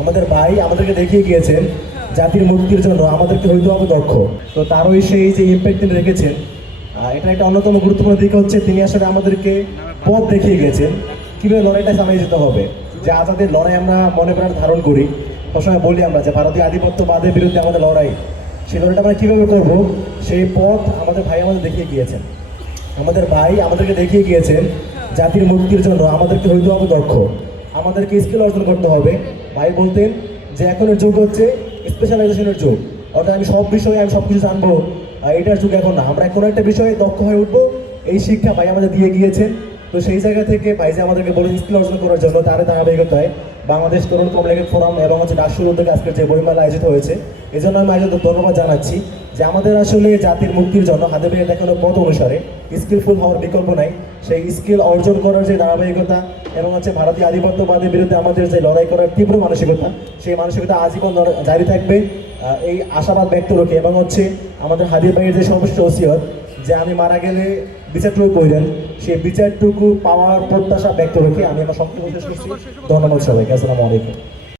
আমাদের ভাই আমাদেরকে দেখিয়ে গিয়েছেন জাতির মুক্তির জন্য আমাদেরকে হইতে হবে দক্ষ। তো তারই সেই যে ইম্প্যাক্ট তিনি রেখেছেন, এটা একটা অন্যতম গুরুত্বপূর্ণ দিক হচ্ছে তিনি আসলে আমাদেরকে পথ দেখিয়ে গিয়েছেন কীভাবে লড়াইটা চালিয়ে যেতে হবে। যে আজাদের লড়াই আমরা মনে প্রাণ ধারণ করি, সবসময় বলি আমরা যে ভারতীয় আধিপত্যবাদের বিরুদ্ধে আমাদের লড়াই, সেই লড়াইটা আমরা কীভাবে করব সেই পথ আমাদের ভাই আমাদের দেখিয়ে গিয়েছেন। আমাদের ভাই আমাদেরকে দেখিয়ে গিয়েছেন জাতির মুক্তির জন্য আমাদেরকে হইতে হবে দক্ষ, আমাদেরকে স্কিল অর্জন করতে হবে। ভাই বলতেন যে এখনের যুগ হচ্ছে স্পেশালাইজেশনের যুগ, অর্থাৎ আমি সব বিষয়ে আমি সব কিছু জানবো, এটার যুগ এখন না। আমরা কোনো একটা বিষয়ে দক্ষ হয়ে উঠবো, এই শিক্ষা ভাই আমাদের দিয়ে গিয়েছেন। তো সেই জায়গা থেকে ভাই যে আমাদেরকে বলে স্কিল অর্জন করার জন্য তার ধারাবাহিকতায় বাংলাদেশ তরুণ কমলেগের ফোরাম এবং হচ্ছে ডাকসুর উদ্যোগে আজকের যে বইমেলা আয়োজিত হয়েছে, এই জন্য আমি আয়োজিত ধন্যবাদ জানাচ্ছি যে আমাদের আসলে জাতির মুক্তির জন্য হাতে পেয়ে দেখানো পথ অনুসারে স্কিলফুল হওয়ার বিকল্প নাই। সেই স্কিল অর্জন করার যে ধারাবাহিকতা এবং হচ্ছে ভারতীয় আধিপত্যবাদের বিরুদ্ধে আমাদের যে লড়াই করার তীব্র মানসিকতা, সেই মানসিকতা আজীবন জারি থাকবে। এই আশাবাদ ব্যক্ত রেখে এবং হচ্ছে আমাদের হাদির ভাইয়ের যে সর্বশ্রেষ্ঠ ওসিয়ত যে আমি মারা গেলে বিচারটুকু কইলেন, সেই বিচারটুকু পাওয়ার প্রত্যাশা ব্যক্ত রেখে আমি আমার সবটুকু শেষ করছি। ধন্যবাদ সবাইকে। আসসালামু আলাইকুম।